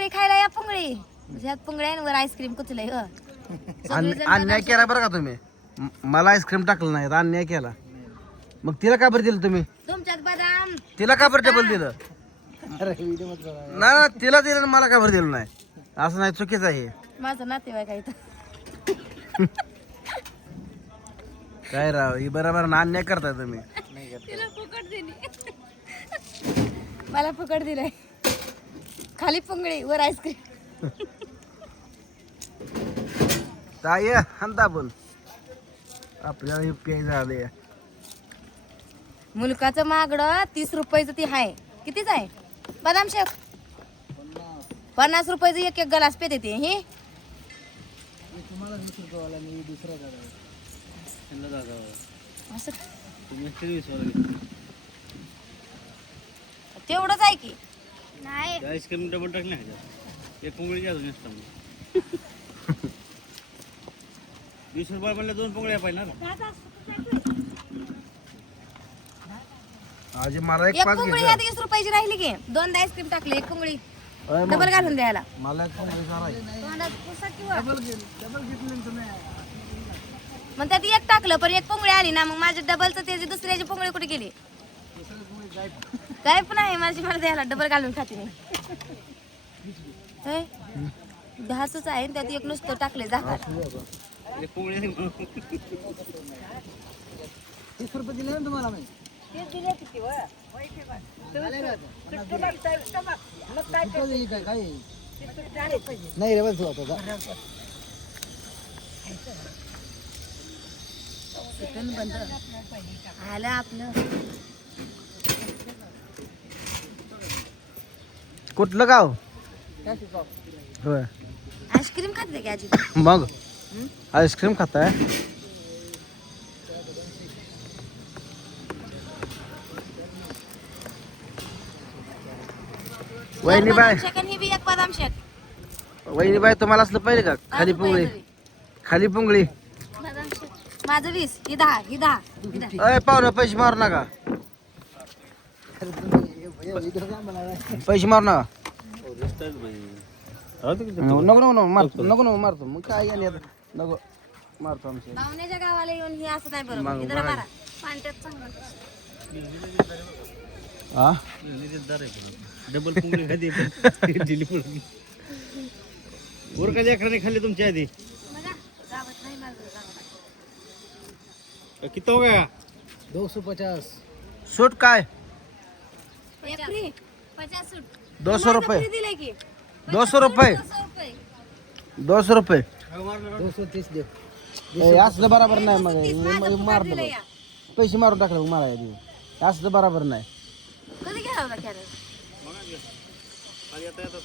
पुंगळी खायला या पुंगळी. ह्यात पुंगळी आहे वर आईस्क्रीम कुचलंय हो. अन्याय केला बरं का तुम्ही. मला आईस्क्रीम टाकलं नाही अन्याय केला. मग तिला का बरं दिलं तुम्ही? तुमच्यात बदाम. तिला का बरं डबल दिलं? ना तिला दिलं मला का बरं दिलं नाही? असं नाही, चुकीचं आहे. माझं नातेवाईक आहे इथं. काय राव ही बरोबर ना अन्याय करताय तुम्ही. तिला फुकट दिली. मला फुकट दिलंय. खाली पुंगळी वर आईस्क्रीम. ताई हंता पण आपल्याला UPI झाले. मुलकाचं मागडं 30 रुपयाचं ती आहे. कितीच आहे बदाम शेक? 50 रुपयाचं एक एक ग्लास पेते ते. हे असं तेवढंच आहे की नाही. आईस्क्रीम डबल टाकले एक पोंगळी घ्या 20 रुपये म्हणलं 2 पोंगळ्या पाहिजे ना. आजी मला एक एक पाच पुंगळी घ्या. 30 रुपयाची राहिली की 2 आईस्क्रीम टाकले. एक पुंगळी अय, डबल घालून द्यायला. मला एक पोंगळी जरा आहे. मग त्यात एक टाकलं पण एक पुंगळी आली ना. मग माझ्या डबलचं त्याची दुसऱ्याची पुंगळी कुठे गेली? काय पण आहे माझी मला द्यायला. डबल घालून खाते मी. 10च आहे आणि त्यात एक नुसतं टाकले झाकात. एक पोंगळी 30 रुपये दिले ना तुम्हाला मी. नाही रे बस होता चिकन बंद आलं आपलं. कुठलं गाव? होय. आईस्क्रीम खाते की आजी? मग आईस्क्रीम खाताय? वहिनीबाई शेक आणि ही बी एक बदाम शेक. वहिनीबाई तुम्हाला असलं पाहिजे का? खाली पुंगळी खाली पुंगळी. बदाम शेक माझं 20. ही 10. ही 10. अय पाहुणं पैसे मारू नका. पैसे मारू नका. नको नको नको मारतो नको नको मारतो. मग काय याने आता नको मारतो आमच्या. पाहुण्याच्या गावाला येऊन ही असं नाही बरोबर. मग इथं बरं. मारा पांट्यात चांगलं. हा डबल पोंगळी खाते दिली पोंगळी. वर कधी अकराने खाल्ली तुमच्या आधी? बघा गावात नाही माझं गावात. किती हो गया? 250 सूट काय? फ्री 50 सूट. 200 रुपये. फ्री दिलंय की 200 रुपये 200 रुपये. 200 रुपये. 230 दे. असलं बरोबर नाही. 30 माझं मग फुकट मार दिलंय या. पैसे मारून टाकले मग मला यादी. असलं बरोबर नाही. कधी घ्यावं होता कॅरेट? आधी आता येतात.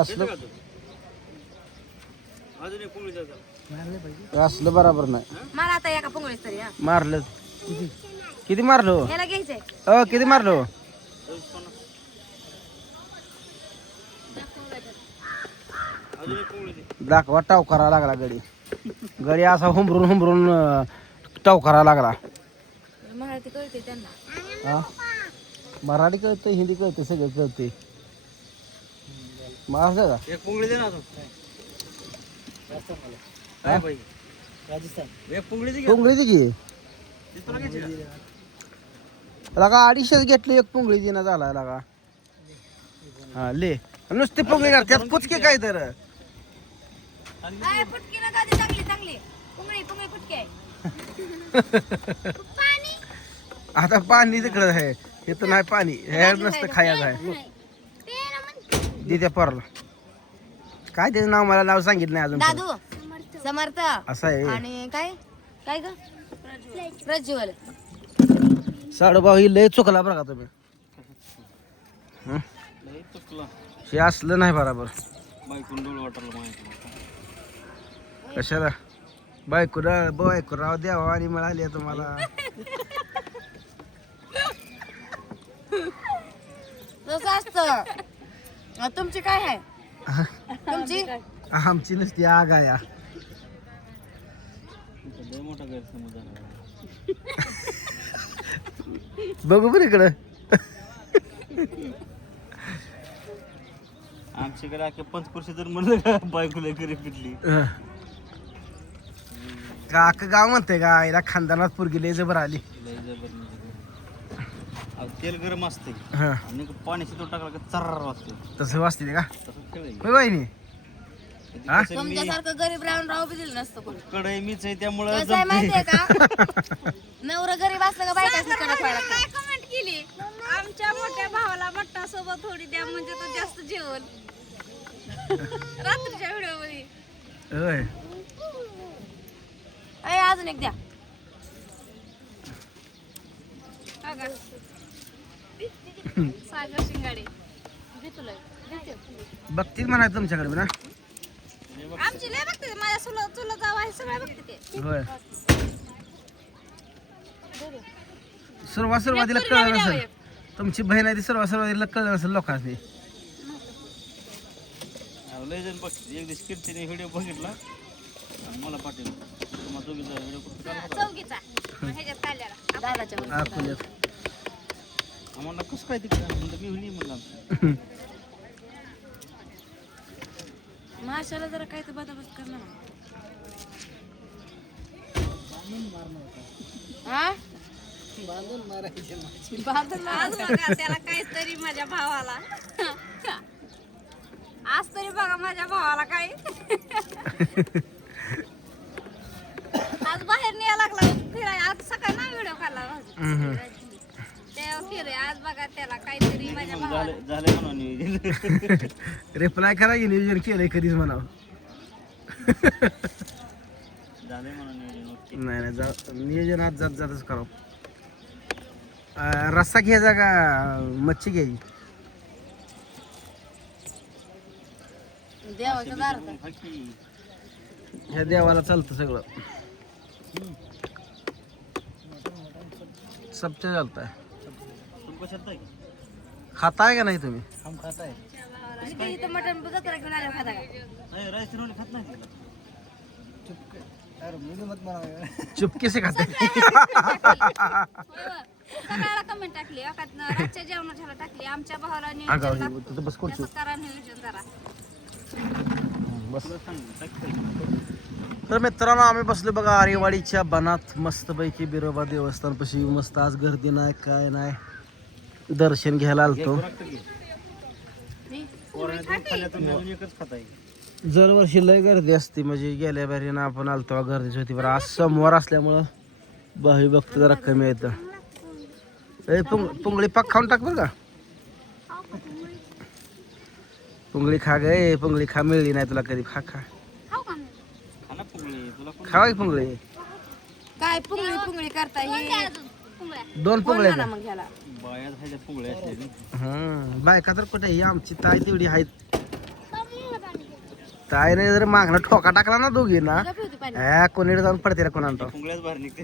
असलं अजून एक पोंगळी द्या त्याला. असलं बरोबर नाही. मला आता एका पुंगळीच तरी. हा मारलं किती मारलं हो? याला घ्यायचंय. किती मारलं हो? अजून एक पोंगळी दे. दाखवा टाव करा लागला गडी. गडी असा हुंबरून हुंबरून टाव करा लागला. मराठी कळते त्यांना. हा मराठी कळते हिंदी कळते सगळं कळते. मारलं का? एक पोंगळी दे ना अजून. काय पाहिजे? राजस्थान. एक पोंगळी दे की. पुंगळी दे की. ती तुला घ्यायची का? लगा 250 घेतली एक पुंगळी दिना झाला लगा. हा ले नुसती पुंगळी का त्यात कुचके काय तर. काय फुटकी ना दादी चांगली चांगली. पुंगळी पुंगळी फुटकी आहे. पाणी आता पाणी तिकडं आहे इथं नाही पाणी. हे नसतं खायचं आहे. दे त्या पोराला. काय त्याचं नाव मला नाव सांगितलं नाही अजून. दादू समर्थ असं आहे. आणि काय काय ग प्रज्वल. साडूभाऊ ही लय चुकला बरं का तुम्ही. लय चुकला. हे असलं नाही बरोबर. बायकून डोळ वाटरला माहिती. कशाला बायको राव द्यावा आणि मिळाली तुम्हाला. तसं असतं. तुमची काय आहे? तुमची आमची नुसती आग आहे. लय मोठा गैरसमज झाला. बघू बरं इकडं. आमच्याकडे अख्या पंचकृषी जर म्हणलं का बायकोला घरी पिटली. का अख्खं गाव म्हणते का आईला खानदानात पोरगी लय जबर आली. लय जबर म्हणजे. अहो, तेल गरम असते हा आणि पाणी शिजवून टाकलं का चर्र वाजते. तसं वाचते का तसं खेळ आहे. होय वहिनी हा? तुमच्यासारखं गरीब राहून राहू बी दिलं नसतं कोणी. कडे मीच आहे त्यामुळं कसं आहे माहितीये जमते. का नवरा गरीब असलं का बायका कडक काय कमेंट केली आमच्या मोठ्या भावाला मट्टा सोबत थोडी द्या म्हणजे तो जास्त जेवण रात्रीच्या व्हिडिओ मध्ये. होय अय अजून एक द्या. हा का? सागर शिंगाडे बघतील म्हणा तुमच्याकडे बी ना. आमची लय बघते ते. माझ्या चुलत जाव आहे सगळ्या बघते ते. होय सुरुवातीला कळलं नसेल. तुमची बहीण आहे ती सुरुवातीला कळलं नसेल लोकांनी. अहो, लय जण बघते. एक दिवस कीर्तीने व्हिडिओ बघितला आणि मला पाठवला. तुम्हाला दोघीचा व्हिडिओ कुठं काढला होता? चौकीचा ह्याच्यात काढलेला. दादाच्या मुलीचा. अकोल्यात. आम्हाला कसं काय तिकडे म्हणलं मी नाही म्हणलं. माशाला जरा काय तर बंदोबस्त करणार हा? बांधून आज बघा त्याला काहीतरी माझ्या भावाला आज तरी बघा माझ्या भावाला काय आज बाहेर न्यायला लागला फिराय. आज सकाळी ना व्हिडिओ काढला तेव्हा फिरे. आज बघा त्याला काहीतरी माझ्या भावाला. झालं म्हणून नियोजन. रिप्लाय करा की नियोजन केलंय कधीच म्हणावं. झालंय म्हणून नियोजन. ओके. नाही नाही नियोजन आज जातच करावं. रस्सा घ्यायचा का मच्छी घ्यायची. देवाचं दार होतं. हा की. ह्या देवाला चालतं सगळं. सबच्या चालतंय. तुमको चलता है क्या? खाताय का नाही तुम्ही. हम खाता है. म्हणजे इथं मटण जत्रा घेऊन आल्यावर खाता का? नाही राईस तिरवली खात नाही का? चुपके से खाते. सगळ्याला कमेंट टाकली रातच्या जेवणाच्याला टाकली. आमच्या भावाला नियोजन अगं तुझं बस कसं करा नियोजन जरा. बस. तुला सांग, टाक. तर मित्रांनो आम्ही बसलो बघा आरेवाडीच्या बनात मस्तपैकी बिरोबा देवस्थानपाशी. मस्त आज गर्दी नाही काय नाही दर्शन घ्यायला आलतो. खाण्यातून अजून एकच खाता आहे. दरवर्षी लय गर्दी असते म्हणजे गेल्या बारीनं आपण आलतो गर्दीच होती बरं. आज सोमवार असल्यामुळं भावी भक्त जरा कमी येतं. पुंगळी पाक खाऊन टाक बरं का. पुंगळी खा गे पुंगळी खा. मिळली नाही तुला कधी. खा खा खाऊ का मी? खाना पुंगळी. तुला कोण- खावा की पुंगळी. काय पुंगळी पुंगळी करताय हे? अजून पुंगळ्या. दोन कोण पुंगळे म्हणा मग ह्याला? बायात ह्याच्यात पुंगळी असते. बायका तर कुठे ही आमची ताई तेवढी आहेत. ताईने जर मागणं ठोका टाकला ना दोघी ना का पिवती पाणी? कोणी जाऊन पडते रे कोणाला पुंगळ्याच बाहेर निघते.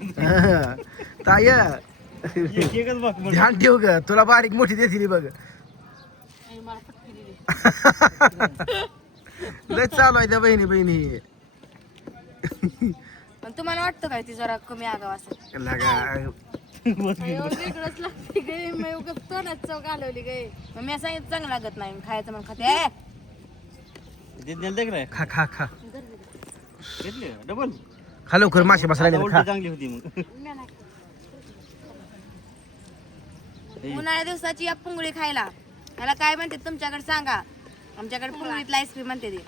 ताई एकच बाक म्हणून. ध्यान ठेव ग तुला बारीक मोठी देतील बघ. आणि मला फटकी दिली. लय चालू आहे त्या बहिणी पण तुम्हाला वाटतं काय ती जरा कमी आगाव असेल? लागा. वेगळंच लागते गे. मी उगाच तोंडात चव घालवली गे. मग मी सांगितलं चांगलं लागत नाही खायचं म्हणून खाते. ते नेलते का नाही? खा खा खा घेतले डबल. खा लवकर मासे बसायला खा. उलटी चांगली होती मग. उन्हाळ्या दिवसाची या पुंगळी खायला त्याला काय म्हणते तुमच्याकडे सांगा. आमच्याकडे पुंगळीतला आईस्क्रीम म्हणते ती.